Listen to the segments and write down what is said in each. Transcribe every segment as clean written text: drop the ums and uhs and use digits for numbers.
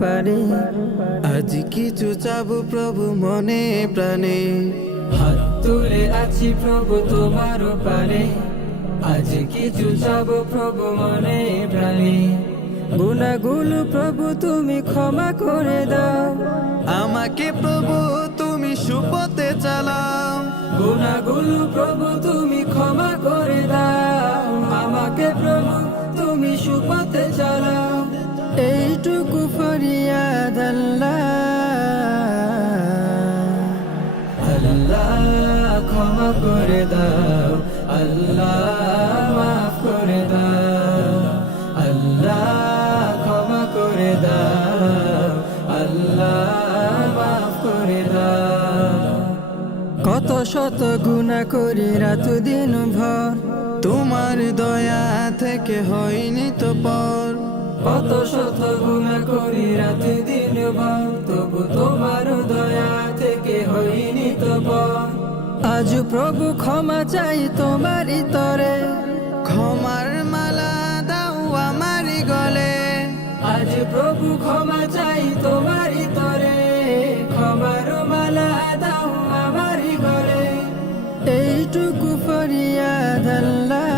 পারে। আজ কিছু চাবো প্রভু মনে প্রাণে, হাত তুলে আছি প্রভু তোমার পারে। আজ কিছু চাবো প্রভু মনে প্রাণে। গুনাহগুলো প্রভু তুমি ক্ষমা করে দাও। আমাকে প্রভু তুমি সুপথে চালাও। গুনাহগুলো প্রভু তুমি ক্ষমা করে দাও। আমাকে প্রভু তুমি সুপথে চালাও। এইটুকু ফরিয়াদ আল্লাহ, আল্লাহ ক্ষমা করে দাও। আল্লাহ মাফ করে দাও। আল্লাহ ক্ষমা করে দাও। আল্লাহ মাফ করে দাও। কত শত গুনাহ করি রাত দিন ভর, তোমার দয়া থেকে হয়নি তো পর। কত শত গুনাহ করি রাত দিন ভর, তবু তোমার দয়া থেকে হইনি তো পর। আজ প্রভু ক্ষমা চাই তোমারই তরে, ক্ষমার মালা দাও আমারই গলে। আজ প্রভু ক্ষমা চাই তোমারই তরে, ক্ষমার মালা দাও আমারই গলে। এইটুকু ফরিয়াদ আল্লাহ,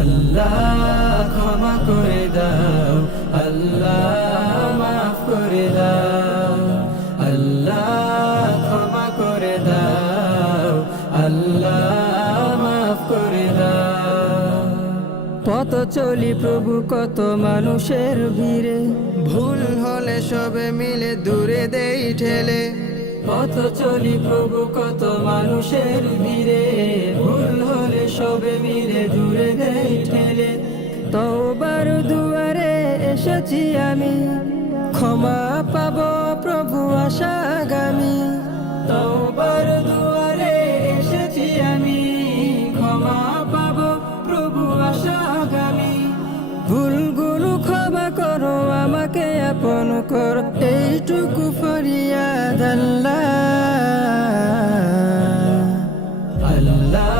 আল্লাহ ক্ষমা করে দাও। আল্লাহ মাফ করে দাও। আল্লাহ ক্ষমা করে দাও। আল্লাহ মাফ করে দাও। পথ চলি প্রভু কত মানুষের ভিড়ে, ভুল হলে সবে মিলে দূরে দেই ঠেলে। পথ চলি প্রভু কত মানুষের ভিড়ে, ভুল হলে সবে মিলে দূরে দেই ঠেলে। তওবার দুয়ারে এসেছি আমি, ক্ষমা পাব প্রভু আশাগামী। তওবার দুয়ারে এসেছি আমি, ক্ষমা পাব প্রভু আশাগামী। ভুলগুলো ক্ষমা করো আমাকে আপন কর, এইটুকু ফরিয়াদ আল্লাহ, আল্লাহ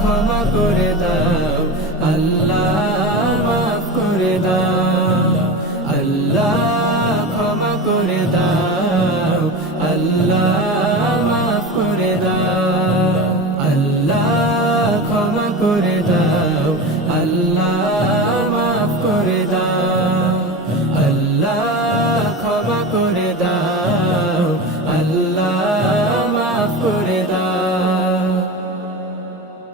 ক্ষমা করে দাও। আল্লাহ মাফ করে দাও। আল্লাহ ক্ষমা করে দাও। আল্লাহ মাফ করে দাও। আল্লাহ ক্ষমা করে দাও। আল্লাহ মাফ করে দাও। আল্লাহ ক্ষমা করে দাও। আল্লাহ মাফ করে